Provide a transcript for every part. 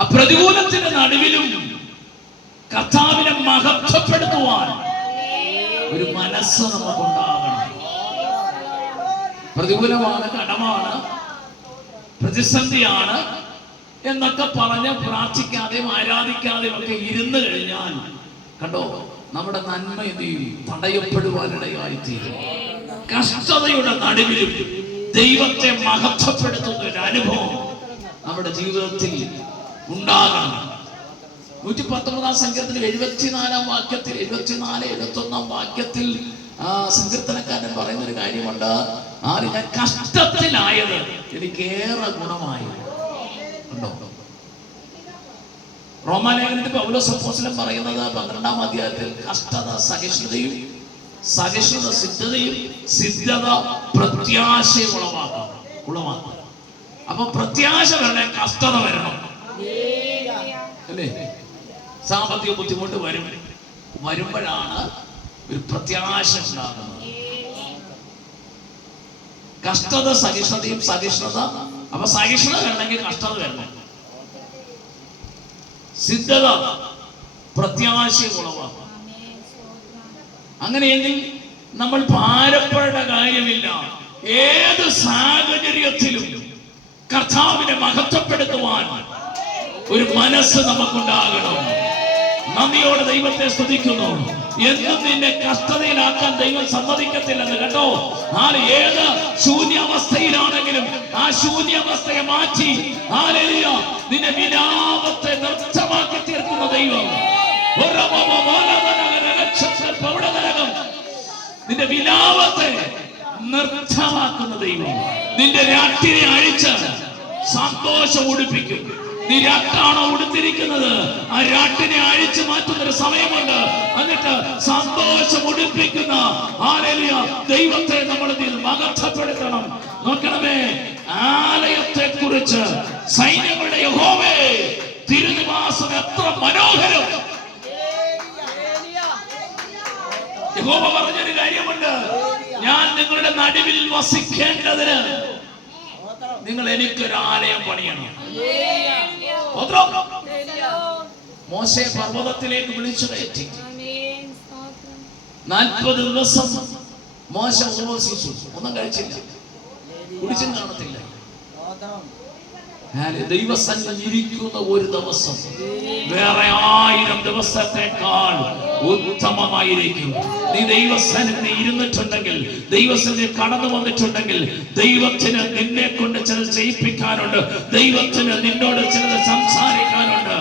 ആ പ്രതികൂലത്തിന്റെ നടുവിലും കർത്താവിനെ മഹത്വപ്പെടുത്തുവാൻ ഒരു മനസ്സ് നമുക്കുണ്ടാകണം. പ്രതികൂലമാണ്, കടമാണ്, പ്രതിസന്ധിയാണ് എന്നൊക്കെ പറഞ്ഞ് പ്രാർത്ഥിക്കാതെയും ആരാധിക്കാതെയും ഒക്കെ ഇരുന്ന് കഴിഞ്ഞാൽ കണ്ടോ, നമ്മുടെ നന്മ തടയപ്പെടുവാനിടയായിത്തീരും. കഷ്ടതയുടെ നടുവിലും ദൈവത്തെ മഹത്വപ്പെടുത്തുന്ന ഒരു അനുഭവം നമ്മുടെ ജീവിതത്തിൽ ഉണ്ടാകണം. 119 സങ്കീർത്തനത്തിൽ 74 വാക്യത്തിൽ 71 വാക്യത്തിൽ സങ്കീർത്തനക്കാരൻ പറയുന്ന ഒരു കാര്യമുണ്ട്. ഞാൻ കഷ്ടത്തിലായത് എനിക്കേറെ ഗുണമായി. ഉണ്ടോ? റോമാലേഖനത്തിൽ പൗലോസ് അപ്പോസ്തലൻ പറയുന്നത് 12-ാം അധ്യായത്തിൽ കഷ്ടത സഹിഷ്ണുതയും, സഹിഷ്ണുത സിദ്ധതയും, സിദ്ധത പ്രത്യാശയും ഉളവാക്കും. അപ്പൊ പ്രത്യാശ വരണേ, കഷ്ടത വരണം അല്ലേ? സാമ്പത്തിക ബുദ്ധിമുട്ട് വരുമ്പോഴാണ് ഒരു പ്രത്യാശ ഉണ്ടാകുന്നത്. കഷ്ടത സഹിഷ്ണുതയും, സഹിഷ്ണുത. അപ്പൊ സഹിഷ്ണുത വരണമെങ്കിൽ കഷ്ടത വരണം. സിദ്ധത പ്രത്യാശയും ഉളവാക്കും. അങ്ങനെയെങ്കിൽ നമ്മൾ ഭാരപ്പെടേണ്ട കാര്യമില്ല. ഏത് സാഹചര്യത്തിലും കർത്താവിനെ മഹത്വപ്പെടുത്തുവാൻ ഒരു മനസ്സ് നമുക്കുണ്ടാകണം. നന്ദിയോടെ ദൈവത്തെ സ്തുതിക്കുന്നു. എന്നും നിന്നെ കഷ്ടതയിലാക്കാൻ ദൈവം സമ്മതിക്കത്തില്ലെന്ന് കേട്ടോ. ഏത് ശൂന്യാവസ്ഥയിലാണെങ്കിലും ആ ശൂന്യാവസ്ഥയെ മാറ്റി നിന്നെ വിലാപത്തെ നൃത്തമാക്കി തീർക്കുന്ന ദൈവം. നിന്റെ വിലാപത്തെ നൃത്തമാക്കുന്ന ദൈവം നിന്റെ രാട്ടിനെ അഴിച്ച് സന്തോഷം ഉടുപ്പിക്കും. നീ രാട്ടാണോ ഉടുത്തിരിക്കുന്നത്, ആ രാട്ടിനെ അഴിച്ചു മാറ്റുന്നൊരു സമയമുണ്ട്. എന്നിട്ട് സന്തോഷം ഉടുപ്പിക്കുന്ന ദൈവത്തെ നമ്മൾ മഹത്വപ്പെടുത്തണം. നോക്കണമേ, ആലയത്തെ കുറിച്ച് സൈന്യങ്ങളുടെ യഹോവേ തിരുനിവാസം എത്ര മനോഹരം. യഹോവ പറഞ്ഞൊരു കാര്യമുണ്ട്, ഞാൻ നിങ്ങളുടെ നടുവിൽ വസിക്കേണ്ടതിന് നിങ്ങൾ എനിക്കൊരു ആലയം പണിയണം. മോശെ പർവ്വതത്തിലേക്ക് വിളിച്ചു കയറ്റി. 40 ദിവസം മോശ ഉപവസിച്ചു, ഒന്നും കഴിച്ചില്ല, കുടിച്ചും കാണത്തില്ല. ദൈവസന്നിധിയിൽ ഇരിക്കുന്ന ഒരു ദിവസം വേറെ 1000 ദിവസത്തെക്കാൾ ഉത്തമമായിരിക്കും. നീ ദൈവസന്നിധിയിൽ ഇരുന്നിട്ടുണ്ടെങ്കിൽ, ദൈവസന്നിധിയിൽ കടന്നു വന്നിട്ടുണ്ടെങ്കിൽ, ദൈവത്തിന് നിന്നെ കൊണ്ട് ചിലത് ചെയ്യിപ്പിക്കാനുണ്ട്, ദൈവത്തിന് നിന്നോട് ചിലത് സംസാരിക്കാനുണ്ട്.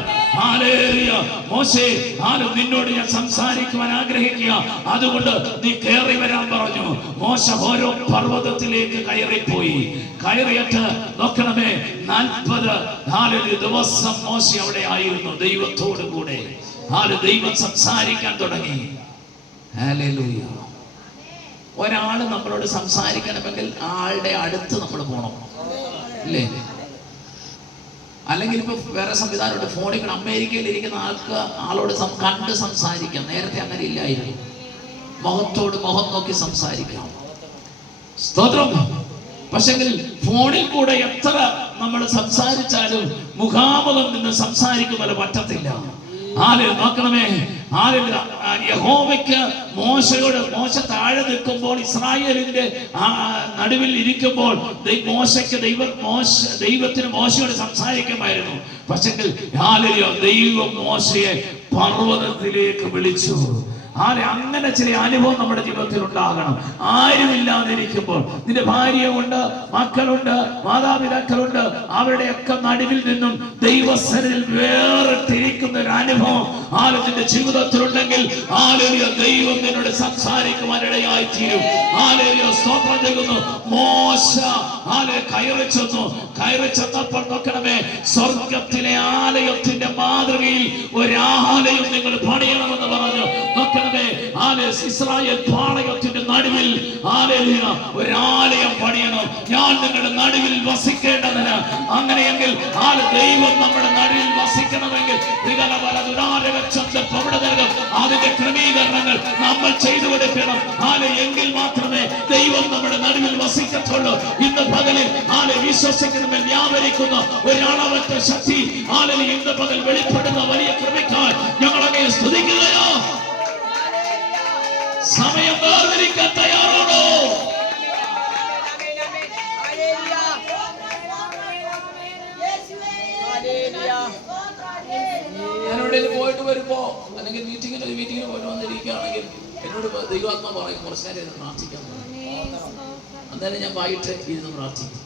മോശേ, നിന്നോട് ഞാൻ സംസാരിക്കുവാൻ ആഗ്രഹിക്കുക, അതുകൊണ്ട് നീ കയറി വരാൻ പറഞ്ഞു. മോശ ഓരോ പർവ്വതത്തിലേക്ക് കയറിപ്പോയി. കയറിയിട്ട് നോക്കണമേ, 40 ദിവസം മോശ അവിടെ ആയിരുന്നു ദൈവത്തോടു കൂടെ. ദൈവം സംസാരിക്കാൻ തുടങ്ങി. ഹല്ലേലൂയ. ഒരാള് നമ്മളോട് സംസാരിക്കണമെങ്കിൽ ആളുടെ അടുത്ത് നമ്മൾ പോകണം, അല്ലേ? അല്ലെങ്കിൽ ഇപ്പൊ വേറെ സംവിധാനമുണ്ട്, ഫോണിൽ അമേരിക്കയിൽ ഇരിക്കുന്ന ആളോട് കണ്ട് സംസാരിക്കാം. നേരത്തെ അങ്ങനെ ഇല്ലായിരുന്നു. മുഖത്തോട് മുഖം നോക്കി സംസാരിക്കാം. സ്തോത്രം. പക്ഷെങ്കിൽ ഫോണിൽ കൂടെ എത്ര നമ്മൾ സംസാരിച്ചാലും മുഖാമുഖം നിന്ന് സംസാരിക്കുന്നത് പറ്റത്തില്ല. നോക്കണമേ, യഹോവയ്ക്ക് മോശ താഴെ നിൽക്കുമ്പോൾ, ഇസ്രായേലിന്റെ നടുവിൽ ഇരിക്കുമ്പോൾ ദൈവത്തിന് മോശയോട് സംസാരിക്കുമായിരുന്നു. പക്ഷെങ്കിൽ ദൈവം മോശയെ പർവ്വതത്തിലേക്ക് വിളിച്ചു. അങ്ങനെ ചില അനുഭവം നമ്മുടെ ജീവിതത്തിൽ ഉണ്ടാകണം. ആരുമില്ലാതിരിക്കുമ്പോൾ, നിന്റെ ഭാര്യയുണ്ട്, മക്കളുണ്ട്, മാതാപിതാക്കളുണ്ട്, അവരുടെയൊക്കെ നടുവിൽ നിന്നും ദൈവസന്നിധിയിൽ വേറിട്ടിരിക്കുന്ന ഒരു അനുഭവം നിന്റെ ജീവിതത്തിലുണ്ടെങ്കിൽ ദൈവം നിന്നോട് സംസാരിക്കുവാനിടയായി തീരും. സ്തോത്രം ചെയ്യുന്നു. മോശ കയറി ചെന്നപ്പോൾ നോക്കണമേ, സ്വർഗത്തിലെ ആലയത്തിന്റെ മാതൃകയിൽ ഒരാലയം നിങ്ങൾ പണിയണമെന്ന് പറഞ്ഞു. നോക്കണമേ, ഇസ്രായേൽ പാളയത്തിന്റെ നടുവിൽ ഒരാലയം പണിയണം. ഞാൻ നിങ്ങളുടെ നടുവിൽ വസിക്കേണ്ടതിന്. അങ്ങനെയെങ്കിൽ ദൈവം നമ്മുടെ നടുവിൽ വസിക്കണമെങ്കിൽ അതിന്റെ ക്രമീകരണങ്ങൾ നമ്മൾ ചെയ്തു കൊടുക്കണം. എങ്കിൽ മാത്രമേ ദൈവം നമ്മുടെ നടുവിൽ വസിക്കത്തുള്ളൂ. ഇന്ന് പകലിൽ വിശ്വസിക്കണമെന്ന് വ്യാപരിക്കുന്ന ഒരളവറ്റ ശക്തി ഇന്ന് പകൽ വെളിപ്പെടുന്ന വലിയ കൃപയ്ക്കായി ഞങ്ങളങ്ങനെ സ്തുതിക്കുകയോ. സമയം വേർതിരിക്കാൻ തയ്യാറാണോ? ഞാനിവിടെ പോയിട്ട് വരുമ്പോ അല്ലെങ്കിൽ മീറ്റിങ്ങിന് പോയിട്ട് വന്നിരിക്കുകയാണെങ്കിൽ എന്നോട് ദൈവാത്മ പറയും കുറച്ചു നേരം പ്രാർത്ഥിക്കാൻ. അന്നേരം ഞാൻ വൈകിട്ട് ഇരുന്ന് പ്രാർത്ഥിക്കും.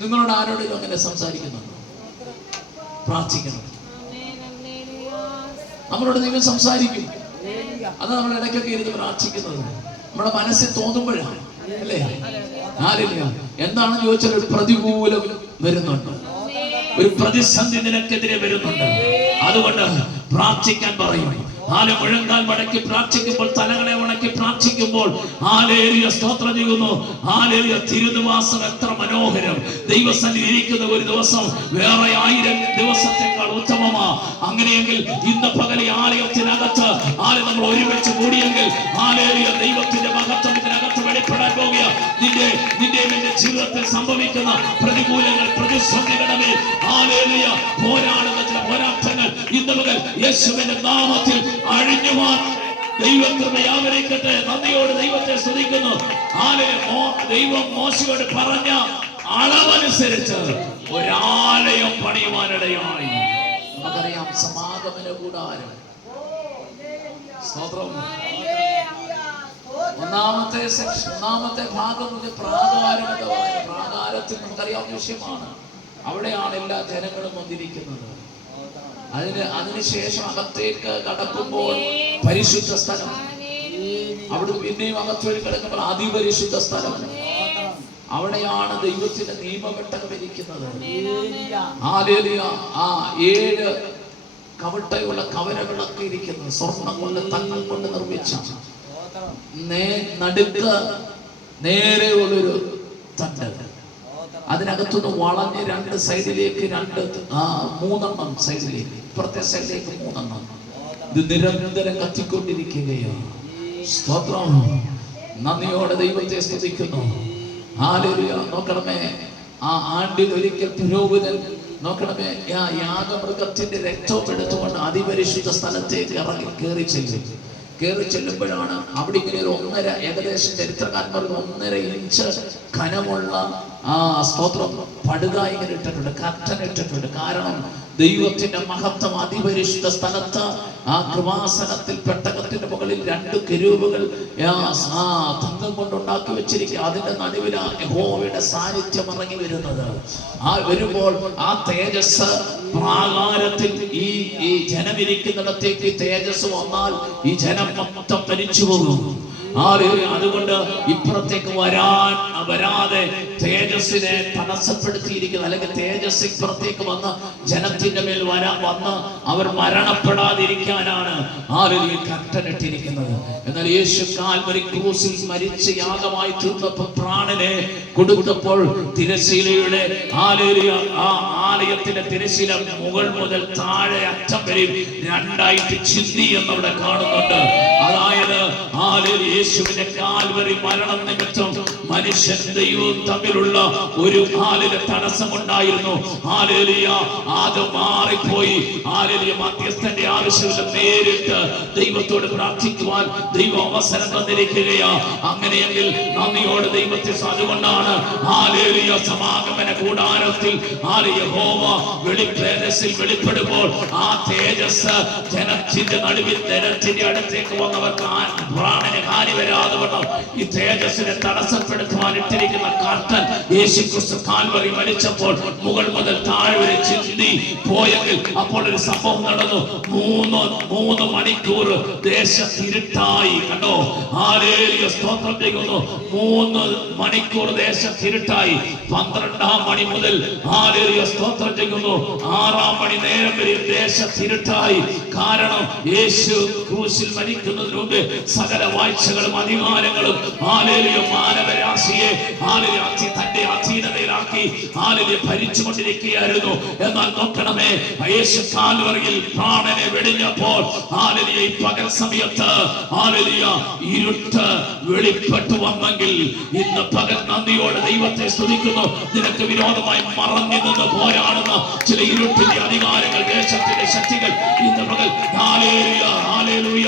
നിങ്ങളോട് ആരോടും അങ്ങനെ സംസാരിക്കുന്നുണ്ടോ? പ്രാർത്ഥിക്കണം. നമ്മളോട് ദൈവം സംസാരിക്കും. അത് നമ്മൾ ഇടയ്ക്കൊക്കെ ഇരുന്ന് പ്രാർത്ഥിക്കുന്നത് നമ്മുടെ മനസ്സിൽ തോന്നുമ്പോഴാണ്, അല്ലേ? ആരില്ല എന്താണെന്ന് ചോദിച്ചാൽ ഒരു പ്രതികൂലം വരുന്നുണ്ട്, ഒരു പ്രതിസന്ധി നിനക്കെതിരെ വരുന്നുണ്ട്. അതുകൊണ്ട് പ്രാർത്ഥിക്കാൻ പറയും. മുഴങ്കാൽ മടക്കി പ്രാർത്ഥിക്കുമ്പോൾ, തലകളെ ഉണക്കി പ്രാർത്ഥിക്കുമ്പോൾ സ്തോത്രം ചെയ്യുന്നു. തിരുനിവാസം എത്ര മനോഹരം! ദൈവസന്നിധി ഇരിക്കുന്ന ഒരു ദിവസം വേറെ 1000 ദിവസത്തെക്കാൾ ഉത്തമമാ. അങ്ങനെയെങ്കിൽ ഇന്ന് പകൽ ആലയത്തിനകത്ത് നമ്മൾ ഒരുമിച്ച് കൂടിയെങ്കിൽ ദൈവത്തിന്റെ മഹത്വം ഇതിനകത്ത് വെളിപ്പെടാൻ പോകുക. നിന്റെ എന്റെ ജീവിതത്തിൽ സംഭവിക്കുന്ന പ്രതികൂലങ്ങൾ, പ്രതിസന്ധികളെ പോരാട്ടങ്ങൾ ഇന്ന് പകൽ യേശുവിന്റെ നാമത്തിൽ അഴിഞ്ഞുമാൻ ദൈവകൃപ വ്യാപരിക്കട്ടെ. നന്ദിയോട് ദൈവത്തെ സ്തുതിക്കുന്നു. ദൈവം മോശയോട് പറഞ്ഞ അളവനുസരിച്ച് ഒരാലയം പണിയുവാനിടയായി. നമുക്കറിയാം സമാഗമന കൂടാരം. സ്തോത്രം. ഒന്നാമത്തെ ഭാഗം പ്രാകാരം എന്ന് പറയുന്നത്. പ്രാകാരത്തിൽ നമുക്കറിയാവുന്ന വിഷയമാണ്. അവിടെയാണ് എല്ലാ ജനങ്ങളും വന്നിരിക്കുന്നത്. അതിനുശേഷം അകത്തേക്ക് കടക്കുമ്പോൾ പരിശുദ്ധ സ്ഥലം, അവിടെ പിന്നെയും അകത്തേക്ക് കിടക്കുമ്പോൾ അതിപരിശുദ്ധ സ്ഥലം. അവിടെയാണ് ദൈവത്തിന്റെ നിയമഘട്ടകം ഇരിക്കുന്നത്. 7 കവട്ടയുള്ള കവരകളൊക്കെ ഇരിക്കുന്നത് സ്വർണം കൊണ്ട്, തങ്കം കൊണ്ട് നിർമ്മിച്ച. നടുക്ക് നേരെയുള്ളൊരു തണ്ട്, അതിനകത്തുനിന്ന് വളഞ്ഞ് 2 സൈഡിലേക്ക് 3 സൈഡിലേക്ക്, ഇപ്പുറത്തെ സൈഡിലേക്ക് 3. ഇത് നിരന്തരം കത്തിക്കൊണ്ടിരിക്കുകയാണ്. സ്തോത്രം. നന്ദിയോടെ ദൈവത്തെ സ്തുതിക്കുന്നു. ഹല്ലേലൂയ. നോക്കണമേ, ആണ്ടിൽ ഒരിക്കൽ പുരോഹിതൻ നോക്കണമേ യാഗമൃഗത്തിന്റെ രക്തം എടുത്തുകൊണ്ട് അതിപരിശുദ്ധ സ്ഥലത്തേക്ക് കയറി ചെല്ലുമ്പോഴാണ് അവിടെ ഇങ്ങനെ ഒരു 1.5, ഏകദേശം ചരിത്രകാരന്മാർ 1.5 ഇഞ്ച് കനമുള്ള സ്തോത്രം പടുക ഇങ്ങനെ ഇട്ടിട്ടുണ്ട്, കർട്ടൻ ഇട്ടിട്ടുണ്ട്. കാരണം ദൈവത്തിന്റെ മഹത്വം അതിപരിശുദ്ധ സ്ഥലത്ത് കൃപാസനത്തിൽ പെട്ടകത്തിന്റെ മുകളിൽ 2 കെരൂബുകൾ തങ്കം കൊണ്ടുണ്ടാക്കി വെച്ചിരിക്കുക. അതിന്റെ നടുവിലാണ് യഹോവയുടെ സാന്നിധ്യം ഇറങ്ങി വരുന്നത്. വരുമ്പോൾ ആ തേജസ് പ്രാകാരത്തിൽ ഈ ജനമിരിക്കുന്നിടത്തേക്ക് തേജസ് വന്നാൽ ഈ ജനം മൊത്തം മരിച്ചു പോകും. അതുകൊണ്ട് ഇപ്പുറത്തേക്ക് വരാതെ തേജസ്സിനെ തടസ്സപ്പെടുത്തിയിരിക്കുന്നു. അല്ലെങ്കിൽ തേജസ് ഇപ്പുറത്തേക്ക് വന്ന് ജനത്തിന്റെ മേൽ വന്ന് അവർ മരണപ്പെടാതിരിക്കാനാണ് കർട്ടനിട്ടിരിക്കുന്നത്. എന്നാൽ യേശു കാൽവരി ക്രൂസിൽ മരിച്ച് യാഗമായി തീർന്നപ്പോൾ പ്രാണനെ കൊടുത്തപ്പോൾ തിരശീലയുടെ ആലയത്തിന്റെ തിരശീല മുകൾ മുതൽ താഴെ അറ്റം വരെ 2ആയിട്ട് ചിന്തി എന്നവിടെ കാണുന്നുണ്ട്. അതായത് യേശുവിന്റെ കാൽവരി മരണം നിമിത്തം മനുഷ്യൻ ദൈവവും തമ്മിലുള്ള ഒരു തടസ്സമുണ്ടായിരുന്നു. അത് മാറിപ്പോയി. മധ്യസ്ഥന്റെ ആവശ്യമില്ല, നേരിട്ട് ദൈവത്തോട് പ്രാർത്ഥിക്കുവാൻ ദൈവം അവസരം തന്നിരിക്കുകയാ. അങ്ങനെയെങ്കിൽ നന്ദിയോട് ദൈവത്തെ. അതുകൊണ്ടാണ് സമാഗമന കൂടാരത്തിൽ യഹോവ തേജസ്സിൽ വെളിപ്പെടുമ്പോൾ ആ തേജസ് ജനത്തിന്റെ നടുവിൽ ജനത്തിന്റെ അടുത്തേക്ക് വന്നവർക്ക് പ്രാണനെ ഹാനി വരാതെ വണ്ണം ഈ തേജസ്സിനെ തടസ്സപ്പെടുത്തുവാൻ ഇട്ടിരിക്കുന്ന കർട്ടൻ യേശുക്രിസ്തു കാൽവറി മരിച്ചപ്പോൾ മുകൾ മുതൽ താഴെ വരെ ചിന്തി പോയെങ്കിൽ അപ്പോൾ ഒരു സംഭവം നടന്നു. മൂന്ന് മണിക്കൂർ ദേശത്തിരുട്ടായി. കണ്ടോ? ഹല്ലേലൂയ, സ്തോത്രം ചെയ്യുന്നു. 3 മണിക്കൂർ ദേശത്തിരുട്ടായി. 12-ാം മണി മുതൽ ഹല്ലേലൂയ, സ്തോത്രം ചെയ്യുന്നു 6-ാം മണി നേരം വരെ ദേശത്തിരുട്ടായി. കാരണം യേശു ക്രൂശിൽ മരിക്കുന്നതിന് മുമ്പ് സകല വാഴ്ചകളും അധികാരങ്ങളും ഹല്ലേലൂയ മാനവരാശിയെ ഹല്ലേലൂയ തന്റെ അധീനതയിലാക്കി ഹല്ലേലൂയ ഭരിച്ചുകൊണ്ടിരിക്കുകയായിരുന്നു. എന്നാൽ നോക്കണമേ, യേശു കാൽവറിയിൽ പ്രാണനെ വെടിഞ്ഞപ്പോൾ ഹല്ലേലൂയ ഈ പകൽ സമയത്ത് ഹല്ലേലൂയ ഇരുട്ട് വെളിപ്പെട്ടു വന്നെങ്കിൽ ഇന്ന് പകൽ നന്ദിയോടെ ദൈവത്തെ സ്തുതിക്കുന്നു. നിനക്ക് വിരോധമായി മറഞ്ഞു നിന്ന് പോരാടുന്ന ചില ഇരുട്ടിന്റെ അധികാരങ്ങൾ, ദേശത്തിന്റെ ശക്തികൾ ഇന്ന് പകൽ ഹല്ലേലൂയ ഹല്ലേലൂയ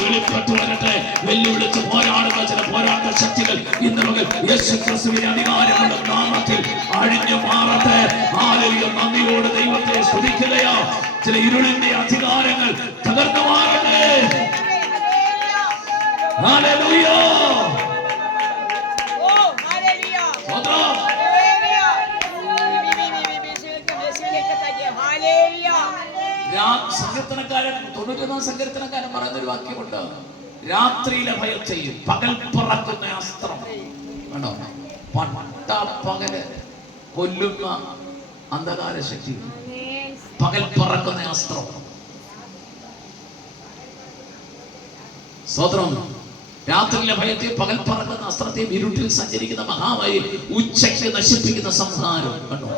വെളിപ്പെട്ടു വരട്ടെ. വെല്ലുവിളിച്ച് പോരാടുന്ന ചില പോരാട്ട ശക്തികൾ ഇന്ന് പകൽ യേശുക്രിസ്തുവിന്റെ അധികാരങ്ങളുടെ നാമത്തിൽ അഴിഞ്ഞു മാറട്ടെ. ഹല്ലേലൂയ, നന്ദിയോടെ ദൈവത്തെ സ്തുതിക്കുകയാ. ചില ഇരുളിന്റെ അധികാരങ്ങൾ തകർന്നു മാറട്ടെ. ഹല്ലേലൂയ. സങ്കീർത്തനക്കാരൻ 91 സങ്കീർത്തനക്കാരൻ പറയുന്ന ഒരു വാക്യമുണ്ട്, രാത്രിയിലെ ഭയത്തെയും പകൽ പറക്കുന്ന അസ്ത്രം. വേണോ? പകല് കൊല്ലുന്ന അന്ധകാര ശക്തി, പകൽ പറക്കുന്ന അസ്ത്രം. സ്തോത്രം. രാത്രിയിലെ ഭയത്തെ പകൽ പറക്കുന്ന അസ്ത്രത്തെയും ഇരുട്ടിൽ സഞ്ചരിക്കുന്ന മഹാമാരി ഉച്ചയ്ക്ക് നശിപ്പിക്കുന്ന സംഹാരം. കണ്ടോ?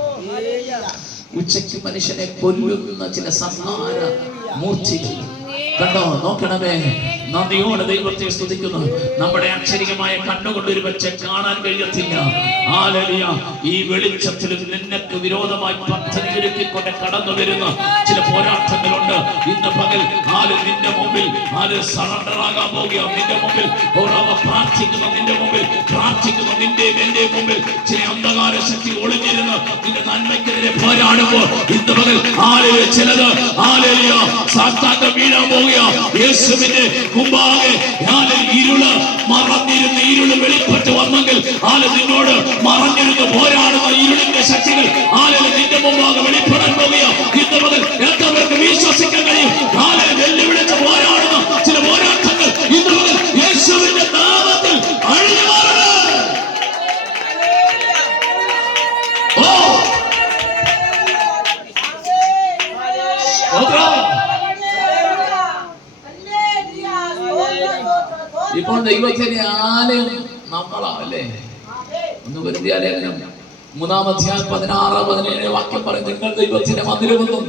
ഉച്ചയ്ക്ക് മനുഷ്യനെ കൊല്ലുന്ന ചില സംഹാര മൂർത്തികൾ. കണ്ടോ? നോക്കണമേ, നന്ദിയോടെ ദൈവത്തെ സ്തുതിക്കുന്നു. നമ്മുടെ അക്ഷരികമായ കണ്ണുകൊണ്ട് ഒരു പക്ഷെ കാണാൻ കഴിയത്തില്ല. ഹല്ലേലൂയ, ഈ വെളിച്ചത്തിലും നിനക്ക് വിരോധമായി പദ്ധതി ഒരുക്കിക്കൊണ്ട് കടന്നു വരുന്ന ചില പോരാട്ടങ്ങളുണ്ട്. ഇന്ന് പകൽ നിന്റെ മുമ്പിൽ സറണ്ടർ ആകാൻ പോവുകയാണ്. നിന്റെ മുമ്പിൽ പ്രാർത്ഥിക്കുന്ന, നിന്റെ മുമ്പിൽ പ്രാർത്ഥിക്കുന്ന നിന്റെ മുമ്പിൽ ചില അന്ധകാര ശക്തി ഒളിഞ്ഞിരുന്ന് നിന്റെ നന്മയ്ക്കെതിരെ പോരാടുമ്പോൾ ഇന്ന് പകൽ ചിലത് സാത്താന്റെ വീഴാൻ പോവുകയാണ്. യേശുവിന്റെ മുമ്പാകെ ഇരുള് മറഞ്ഞിരുന്ന് ഇരുള് വെളിപ്പെട്ട് വന്നെങ്കിൽ നിന്നോട് മറഞ്ഞിരുന്ന് പോരാടുന്ന ഇരുളിന്റെ ശക്തികൾ നിന്റെ മുമ്പാകെ വെളിപ്പെടാൻ പോകുകയാണ്. ഇന്ന് മുതൽ എത്ര പേർക്ക് വിശ്വസിക്കാൻ കഴിയും? വെല്ലുവിളിച്ച് പോരാടുന്ന ചില പോരാട്ടങ്ങൾ ഇന്ന് മുതൽ യേശുവിന്റെ നാമത്തിൽ അഴിഞ്ഞു മാറണം. ഇപ്പോൾ ദൈവത്തിന്റെ ആലയം നമ്മളാണല്ലേ. 1 കൊരിന്ത്യർ ലേഖനം 3-ാം അധ്യായം 16-17 വാക്യം പറയും, നിങ്ങൾ ദൈവത്തിന്റെ മന്ദിരമെന്നും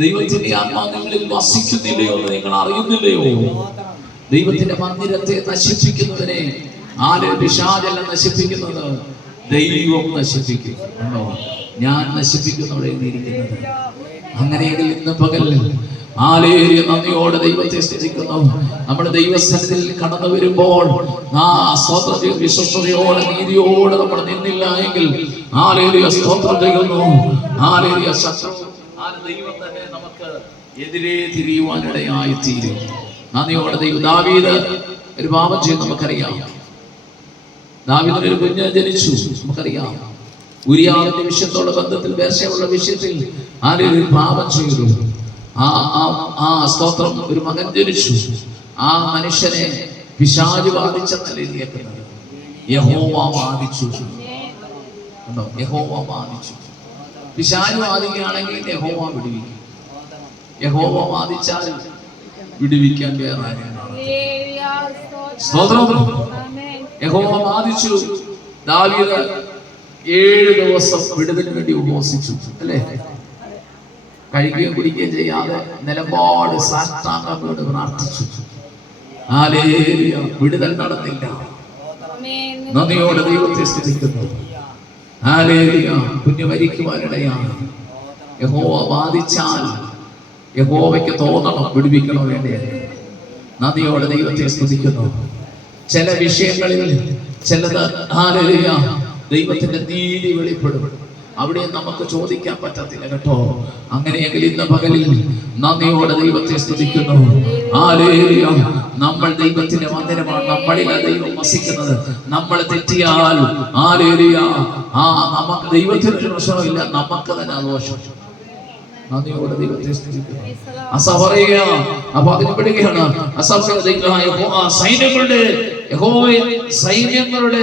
ദൈവത്തിന്റെ ആത്മാവ് നിങ്ങളിൽ വസിക്കുന്നില്ലയോ എന്ന് നിങ്ങൾ അറിയുന്നില്ലയോ? ദൈവത്തിന്റെ മന്ദിരത്തെ നശിപ്പിക്കുന്നതിനെ പിശാചല്ല നശിപ്പിക്കുന്നത്, ദൈവം നശിപ്പിക്കുന്നു. ഞാൻ നശിപ്പിക്കുന്നവിടെ ഇരിക്കുന്നത്. അങ്ങനെയെങ്കിൽ ഇന്ന് പകൽ നന്ദിയോടെ ദൈവത്തെ സ്തുതിക്കുന്നു. നമ്മുടെ ദൈവസന്നിധിയിൽ കടന്നു വരുമ്പോൾ സ്തോത്രം വിശ്വസ്തയോടെ നീതിയോടെ നമ്മൾ നിന്നില്ല എങ്കിൽ സ്തോത്രം ചെയ്യുന്നു. ദൈവം തന്നെ നമുക്ക് എതിരെ തിരിയുവാനിടയായി തീരും. നന്ദിയോടെ ദൈവം. ദാവീദ് ഒരു പാപം ചെയ്ത് നമുക്കറിയാം. ദാവീദിന് ഒരു കുഞ്ഞ് ജനിച്ചു, നമുക്കറിയാം. ഉരിയാവിന്റെ വിഷയത്തോടെ ബന്ധത്തിൽ ബേർശയുള്ള വിഷയത്തിൽ ഒരു പാപം ചെയ്തു. സ്തോത്രം, ഒരു മകൻ ജനിച്ചു. ആ മനുഷ്യനെ പിശാച് ബാധിച്ചെന്നല്ല എഴുതിയേക്കുന്നത്, യഹോവ ബാധിച്ചു. യഹോവ ബാധിച്ചു. പിശാച് ബാധിക്കുകയാണെങ്കിൽ യഹോവ വിടുവിക്കും. യഹോവ ബാധിച്ചാൽ വിടുവിക്കാൻ വേറെ ആരെയാണ്? സ്തോത്രം. യഹോവ ബാധിച്ചു. ദാവീദ് 7 ദിവസം വിടുതലിന് വേണ്ടി ഉപവസിച്ചു, അല്ലേ? കഴിക്കുകയും കുടിക്കുകയും ചെയ്യാതെ നിലപാട് സാഷ്ടാംഗത്തോട് പ്രാർത്ഥിച്ചു. വിടുതൽ നടന്നില്ല. നന്ദിയോടെ ദൈവത്തെ സ്തുതിക്കുന്നു. കുഞ്ഞ് മരിക്കുവാനിടയാണ്. യഹോവ ബാധിച്ചാൽ യഹോവയ്ക്ക് തോന്നണം വിടുവിക്കണോ വേണ്ടിയത്. നന്ദിയോടെ ദൈവത്തെ സ്തുതിക്കുന്നു. ചില വിഷയങ്ങളിൽ ചിലത് ദൈവത്തിന്റെ നീതി വെളിപ്പെടും. അവിടെ നമുക്ക് ചോദിക്കാൻ പറ്റത്തില്ല കേട്ടോ. അങ്ങനെയെങ്കിൽ ഇന്ന് പകലിൽ നന്ദിയോടെ ദൈവത്തെ സ്തുതിക്കുന്നു. ഹല്ലേലൂയ. നമ്മൾ ദൈവത്തിന്റെ മന്ദിരമാണ്, നമ്മളിൽ ദൈവം വസിക്കുന്നത്. നമ്മൾ തെറ്റിയാൽ ഹല്ലേലൂയ നമുക്ക് ദൈവത്തിന് ഒരു പ്രശ്നമില്ല, നമുക്ക് തന്നെ ദോഷം. നന്ദിയോടെ ദൈവത്തെ സ്തുതിക്കുന്നു. അസ പറയുക, അപ്പൊ അതിന് പെടുകയാണ് സൈന്യങ്ങളുടെ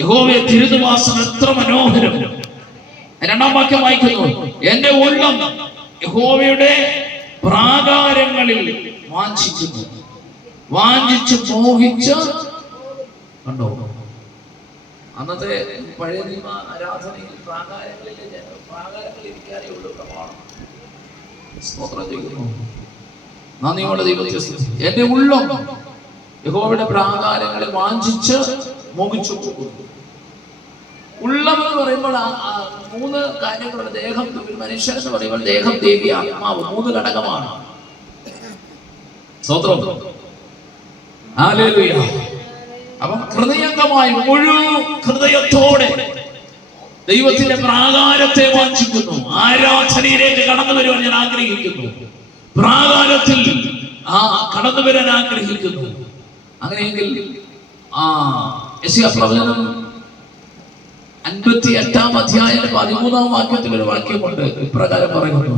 യഹോവയെ തിരുനിവാസം എത്ര മനോഹരം. രണ്ടാം വാക്യം വായിക്കുന്നു, എന്റെ ഉള്ളം യഹോവയുടെ പ്രാകാരങ്ങളിൽ വാഞ്ചിക്കുന്നു, വാഞ്ചിച്ച് മോഹിച്ച്. കണ്ടോ, അന്നത്തെ പഴയ നിയമ ആരാധനയിൽ പ്രാകാരങ്ങളിൽ ഇരിക്കാനേ ഉള്ളൂ പ്രമാണം. സ്തോത്രം ചെയ്യുന്നു. നന്ദിയോടെ ദൈവത്തെ സ്തുതിക്കുന്നു. എന്റെ ഉള്ളം യഹോവയുടെ പ്രാകാരങ്ങളിൽ വാഞ്ചിച്ച് മോഹിച്ചു പോകുന്നു. ഉള്ളം എന്ന് പറയുമ്പോൾ മൂന്ന് കാര്യങ്ങളുണ്ട്. ദേഹം, മനുഷ്യൻ എന്ന് പറയുമ്പോൾ ദേഹം, ദേവി, ആത്മാവ്, മൂന്ന് ഘടകമാണ്. സ്തോത്രം. ഹല്ലേലൂയ. അപ്പം ഹൃദയംഗമായി മുഴുവൻ ഹൃദയത്തോടെ ദൈവത്തിന്റെ പ്രാകാരത്തെ വാഞ്ചിക്കുന്നു. ആരാധനയിലേക്ക് കടന്നു വരുവാൻ ഞാൻ ആഗ്രഹിക്കുന്നു. പ്രാകാരത്തിൽ കടന്നു വരാൻ ആഗ്രഹിക്കുന്നു. അങ്ങനെയെങ്കിൽ യെശയ്യാ പ്രവചനം 58-ാം അധ്യായം 13-ാം വാക്യത്തിൽ ഒരു വാക്യമുണ്ട്. ഇപ്രകാരം പറയുന്നു,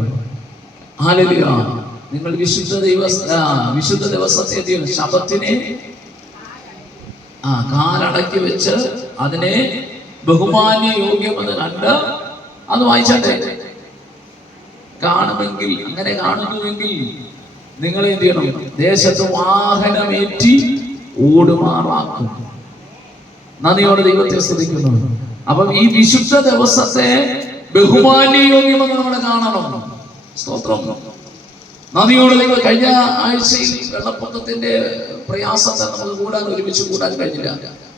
ഹല്ലേലൂയ, നിങ്ങൾ വിശുദ്ധ ദിവസത്തെ ശബത്തിനെ കാലടക്കി വെച്ച് അതിനെ ബഹുമാന്യ യോഗ്യമെന്ന് കണ്ട് അത് വായിച്ചാട്ടെ. കാണുമെങ്കിൽ, അങ്ങനെ കാണുന്നുവെങ്കിൽ നിങ്ങൾ എന്ത് ചെയ്യണം? ദേശത്ത് വാഹനമേറ്റി ഓടുമാറാക്കും. നന്ദിയോടെ ദൈവത്തെ സ്തുതിക്കുന്നു. അപ്പം ഈ വിശുദ്ധ ദിവസത്തെ ബഹുമാന്യ യോഗ്യമെന്ന് നമ്മൾ കാണണം. സ്തോത്രം. നന്ദിയോടെ നിങ്ങൾ. കഴിഞ്ഞ ആഴ്ചയിൽ വെള്ളപ്പൊക്കത്തിന്റെ പ്രയാസത്തെ നമുക്ക് ഒരുമിച്ച് കൂടാൻ കഴിഞ്ഞില്ല.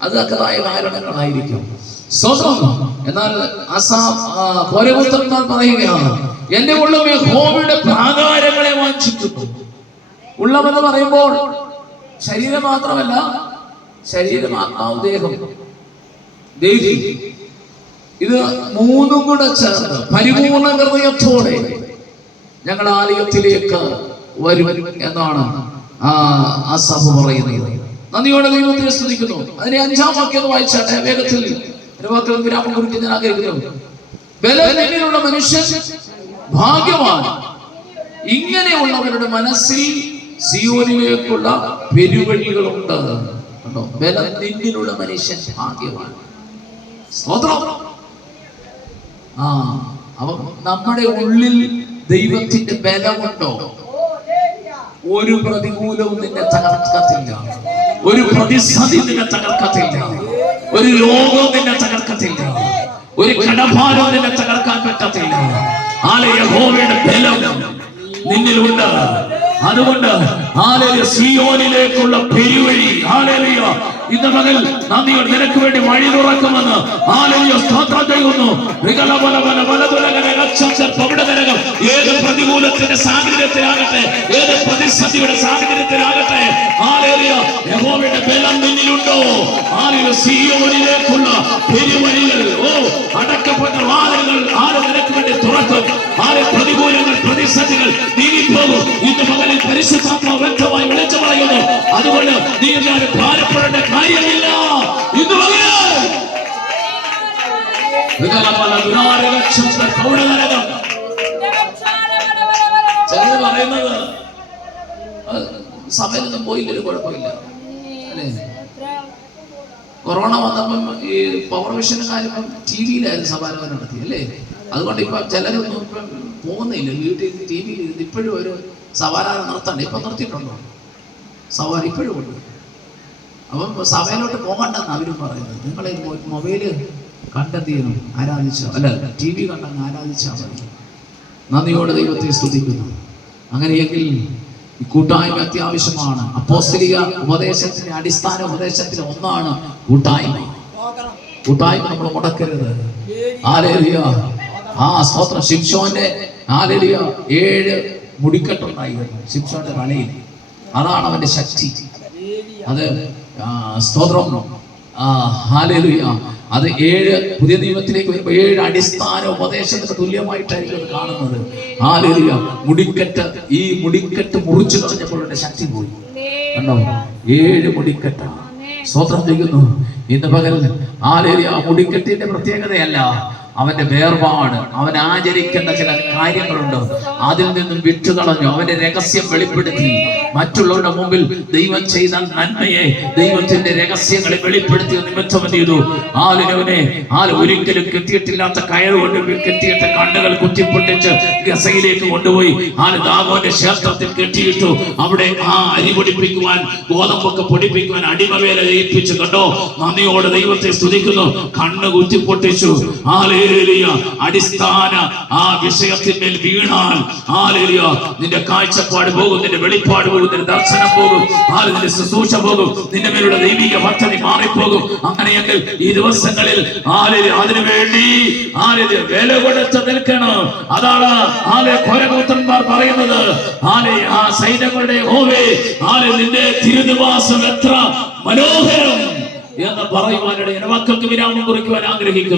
അത് തക്കതായ കാരണങ്ങളായിരിക്കും. സ്തോത്രം. എന്നാൽ പുത്രന്മാർ പറയുകയാണ്, എന്റെ ഉള്ളം യഹോവയുടെ പ്രാകാരങ്ങളെ വാഞ്ചിക്കുന്നു. ഉള്ളമെന്ന് പറയുമ്പോൾ ശരീരം മാത്രമല്ല, ശരീരം, ആത്മാവ്, ദേഹം, ദേഹി, ഇത് മൂന്നും കൂടെ ചേർന്ന് പരിപൂർണ ഹൃദയത്തോടെ ഞങ്ങൾ ആലയത്തിലേക്ക് വരും എന്നാണ് ആ സഭ പറയുന്നത്. നന്ദിയോടെ ദൈവത്തെ സ്തുതിക്കുന്നു. അതിനെ 5-ാം വാക്യം വായിച്ചാട്ടെ. വേഗത്തിൽ വിരാമം കുറിച്ച് ഞാൻ ആഗ്രഹിക്കുന്നു. ബലഹീനനുള്ള മനുഷ്യൻ ഭാഗ്യവാൻ, ഇങ്ങനെയുള്ളവരുടെ മനസ്സിൽ സിയോനിലേക്കുള്ള പെരുവഴികളുണ്ട്. കണ്ടോ, ബലഹീനനുള്ള മനുഷ്യൻ ഭാഗ്യവാൻ. സ്തോത്രം. അവൻ നമ്മുടെ ഉള്ളിൽ ദൈവത്തിന്റെ ബലമുണ്ടോ? ഒരു പ്രതികൂലവും നിന്നെ തകർക്കത്തില്ല, ഒരു പ്രതിസന്ധി നിന്നെ തകർക്കത്തില്ല, ഒരു രോഗവും നിന്നെ തകർക്കത്തില്ല, ഒരു കടഭാരം നിന്നെ തകർക്കാൻ പറ്റത്തില്ല. യഹോവയുടെ ബലം നിന്നിലുണ്ട്. അതുകൊണ്ട് സിയോനിലേക്കുള്ള പെരുവഴി ഇന്ന് മകൾ നന്ദിയോട് നിനക്ക് വേണ്ടി വഴി തുറക്കുമെന്ന് സ്തോത്രം ചെയ്യുന്നു. ഏത് പ്രതികൂലത്തിന്റെ സാഹചര്യത്തിലാകട്ടെ, ഏത് പ്രതിസന്ധിയുടെ സാഹചര്യത്തിലാകട്ടെ, യഹോവയുടെ ബലം നിന്നിലുണ്ടോ? സിയോനിലേക്കുള്ള പെരുവഴികൾ, അടക്കപ്പെട്ട വാതിലുകൾ നിനക്ക് വേണ്ടി തുറക്കും. പ്രതികൂലങ്ങൾ, പ്രതിസന്ധികൾ നീങ്ങിപ്പോകും. ഇന്ന് മകളിൽ പരിശുദ്ധാത്മാവ് വ്യക്തമായി വിളിച്ചു പറയുന്നു. അതുകൊണ്ട് നീ എല്ലാവരും ഭാരപ്പെടേണ്ട കാര്യമില്ല. ഇന്ന് ചിലത് പറയുന്നത് സഭയിലൊന്നും പോയില്ലൊരു കുഴപ്പമില്ല അല്ലേ. കൊറോണ വന്നപ്പം ഈ പവർ വിഷനും കാര്യം TV-യിലായിരുന്നു സഭാരാധന നടത്തി അല്ലേ. അതുകൊണ്ട് ഇപ്പൊ ചിലരൊന്നും ഇപ്പം പോകുന്നില്ല, വീട്ടിൽ TV-യിൽ ഇരുന്ന് ഇപ്പോഴും ഒരു സഭാരാധന നടത്തണ്ട. ഇപ്പൊ നിർത്തിയിട്ടുണ്ടോ? സവാരി ഇപ്പോഴും ഉണ്ട്. അപ്പം സഭയിലോട്ട് പോകണ്ടെന്ന് അവരും പറയുന്നത്. നിങ്ങൾ മൊബൈല് കണ്ടെന്ത് ചെയ്യണം? ആരാധിച്ചാൽ, അല്ല TV കണ്ടെന്ന് ആരാധിച്ചാൽ മതി. നന്ദിയോടെ ദൈവത്തെ സ്തുതിക്കുന്നു. അങ്ങനെയെങ്കിൽ ഈ കൂട്ടായ്മ അത്യാവശ്യമാണ്. അപ്പോസ്തലിക ഉപദേശത്തിന്റെ അടിസ്ഥാന ഉപദേശത്തിന് ഒന്നാണ് കൂട്ടായ്മ. കൂട്ടായ്മ നമ്മൾ മുടക്കരുത്. ഹല്ലേലൂയ. സ്തോത്രം. ശിംശോന്റെ 7 മുടിക്കെട്ടുണ്ടായിരുന്നു ശിംശോന്റെ തലയിൽ. അതാണ് അവന്റെ ശക്തി. അത് സ്തോത്രം. ഹല്ലേലൂയ. അത് 7 പുതിയ നിയമത്തിലേക്ക് വരുമ്പോൾ 7 അടിസ്ഥാന ഉപദേശത്തിന് തുല്യമായിട്ടായിരിക്കും അത് കാണുന്നത്. ഹല്ലേലൂയ. മുടിക്കെട്ട്, ഈ മുടിക്കെട്ട് മുറിച്ചു കളഞ്ഞപ്പോൾ ശക്തി പോയി. കണ്ടോ? 7 മുടിക്കെട്ട. സ്തോത്രം ചെയ്യുന്നു. ഇന്ന് പകൽ ഹല്ലേലൂയ. മുടിക്കെട്ടിന്റെ പ്രത്യേകതയല്ല, അവന്റെ വേർപാട്, അവൻ ആചരിക്കേണ്ട ചില കാര്യങ്ങളുണ്ട്, അതിൽ നിന്നും വിട്ടുകളഞ്ഞു. അവന്റെ രഹസ്യം വെളിപ്പെടുത്തി മറ്റുള്ളവരുടെ മുമ്പിൽ ദൈവം ചെയ്ത നന്മയെ, ദൈവത്തിന്റെ രഹസ്യങ്ങളെ വെളിപ്പെടുത്തിയ നിമിത്തം എന്ത് ചെയ്തു? ഒരിക്കലും കെട്ടിയിട്ടില്ലാത്ത കയറുകൊണ്ട് കെട്ടിയിട്ട് കണ്ണുകൾ കുത്തിപ്പൊട്ടിച്ച് ഗസയിലേക്ക് കൊണ്ടുപോയി ദാഗോന്റെ ക്ഷേത്രത്തിൽ കെട്ടിയിട്ടു. അവിടെ അരി പൊടിപ്പിക്കുവാൻ, ഗോതമ്പൊക്കെ പൊടിപ്പിക്കുവാൻ അടിമവേല ചെയ്യിപ്പിച്ചു. കണ്ടോ? നന്ദിയോടെ ദൈവത്തെ സ്തുതിക്കുന്നു. കണ്ണ് കുത്തിപ്പൊട്ടിച്ചു. അടിസ്ഥാന വിഷയത്തിന്മേൽ വീണാൽ നിന്റെ കാഴ്ചപ്പാട് പോകും, നിന്റെ വെളിപ്പാട് പോകും, നിന്റെ ദർശനം പോകും, നിന്റെ ശുശ്രൂഷ പോകും, നിന്റെ മേലുള്ള ദൈവിക പദ്ധതി മാറിപ്പോകും. അങ്ങനെയെങ്കിൽ ഈ ദിവസങ്ങളിൽ അതിനുവേണ്ടി വില കൊടുത്ത് നിൽക്കണം. അതാണ് ഘോരഗോത്രന്മാർ പറയുന്നത്. ആ സൈന്യങ്ങളുടെ യഹോവേ, നിന്റെ തിരുനിവാസം എത്ര മനോഹരം എന്ന് പറയുവാനിടയിൽ മക്കൾക്ക് വിരാമം കുറിക്കുവാൻ ആഗ്രഹിക്കുന്നു.